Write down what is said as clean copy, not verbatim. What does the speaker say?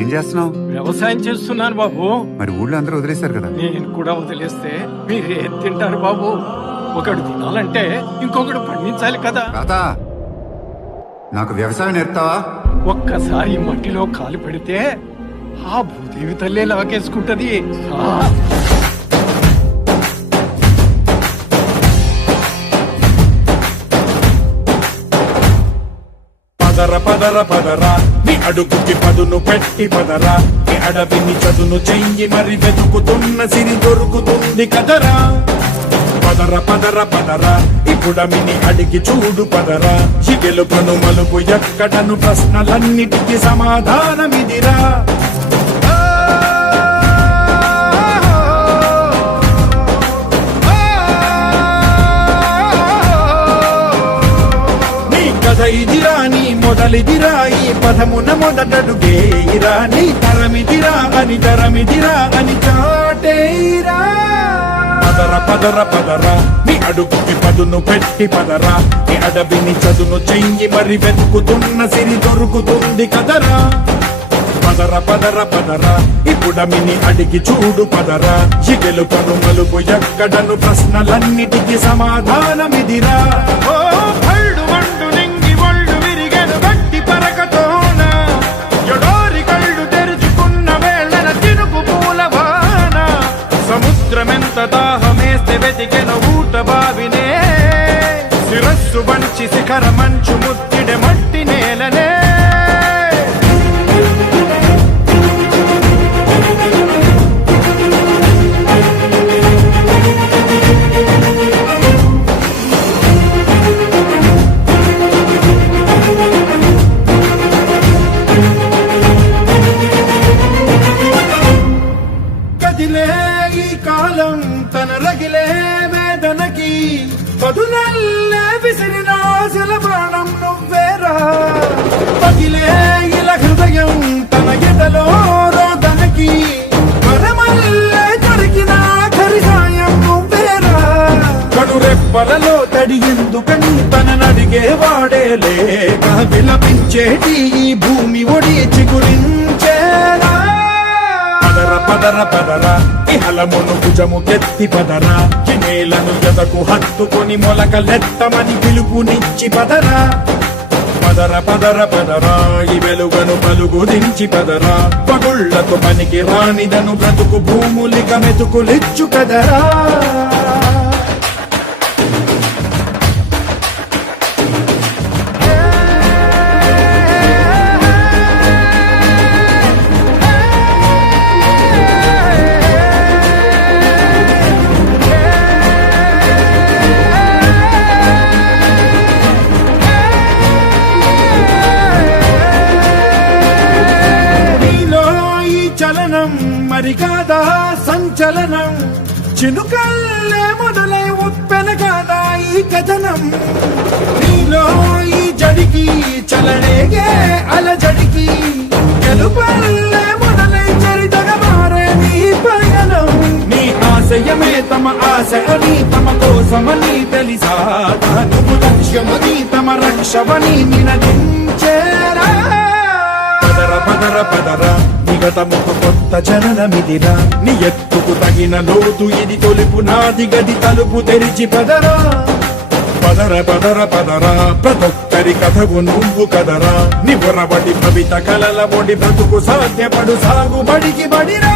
ఏం చేస్తున్నావు? వ్యవసాయం చేస్తున్నాను బాబు. మరి ఊళ్ళో అందరూ వదిలేశారు కదా. నేను కూడా వదిలేస్తే మీరేం తింటారు బాబు? ఒకడు తినాలంటే ఇంకొకడు పండించాలి కదా. తాత, నాకు వ్యవసాయం నేర్పుతావా? ఒక్కసారి మట్టిలో కాలు పెడితే ఆ భూదేవి తల్లే లాగేసుకుంటది. పదర పదర పదరా నీ అడుగుకి పదును పెట్టి పదరా నీ అడవిని చదును చెయ్యి మరి వెతుకుతున్న సిరి దొరుకుతుంది కదరా. పదర పదర పదరా ఇప్పుడమిని అడిగి చూడు పదరా. ఈ గెలుపను మలుపు ఎక్కడను ప్రశ్నలన్నిటికీ సమాధానమిదిరా. ఇదిరా నీ మొదలిదిరా ఈ పదమున మొదటడుగేయిరా. నీ తరమిదిరా అని చాటేరా. పదర పదర పదరా నీ అడుగుకి పదును పెట్టి పదరా. నీ అడవిని చదును చెయ్యి మరి వెతుకుతున్న సిరి దొరుకుతుంది కదరా. పదర పదర పదరా ఇప్పుడమిని అడిగి చూడు పదరా. ఈ గెలుపను మలుపు ఎక్కడను ప్రశ్నలన్నిటికీ సమాధానమిదిరా. సముద్రమెంత దాహమేస్తే వెతికెను ఊట బావినే. శిరస్సు వంచి శిఖర మంచు ముత్తిడె మట్టి నేలనే. ఈ కాలం తన రగిలే వేదనకి పదునల్లే విసిరినాశల ప్రాణం నువ్వేరా. పగిలే ఇలా హృదయం తన ఎదలో రోదనకి పరమల్లే దొరికిన ఖరిసాయం నువ్వేరా. కడురెప్పలలో తడి ఎందుకని తన నడిగే వాడే లేక విలపించేటి ఈ భూమి ఒడి చిగురించేరా. పదర పదరా ఇహలమును భుజము కెత్తి పదరా. నేలను ఎదకు హత్తుకొని మొలకలెత్తమని పిలుపునిచ్చి పదరా. పదర పదర పదరా ఈ వెలుగను పలుగు దించి పదరా. పగుళ్లకు పనికి రానిదను బ్రతుకు భూములిక మెతుకులిచ్చు కదరా. మరి కాదా సంచలనం చినుకల్లే మొదలై ఉప్పెన కాదా ఈ కథనం. నీలో ఈ జడికి చలనేగే అలజడికి గెలుపల్లే మొదలై చరితగా మారే నీ పయనం. నీ ఆశయమే తమ ఆశ అని తమ కోసమని తెలిసా. నువ్వు లక్ష్యమని తమ రక్షమని నినదించేరా. పదర పదర పదరా నిగతముకు కొత్త జననమిదిరా. నీ ఎత్తుకు తగిన లోతు ఇది తొలుపు నాది గది తలుపు తెరిచి పదరా. పదర పదర పదరా ప్రతొక్కరి కథకు నువ్వు కదరా. నివరబడి కవిత కలల బొడి బ్రతుకు సాధ్యపడు సాగుబడికి బడిరా.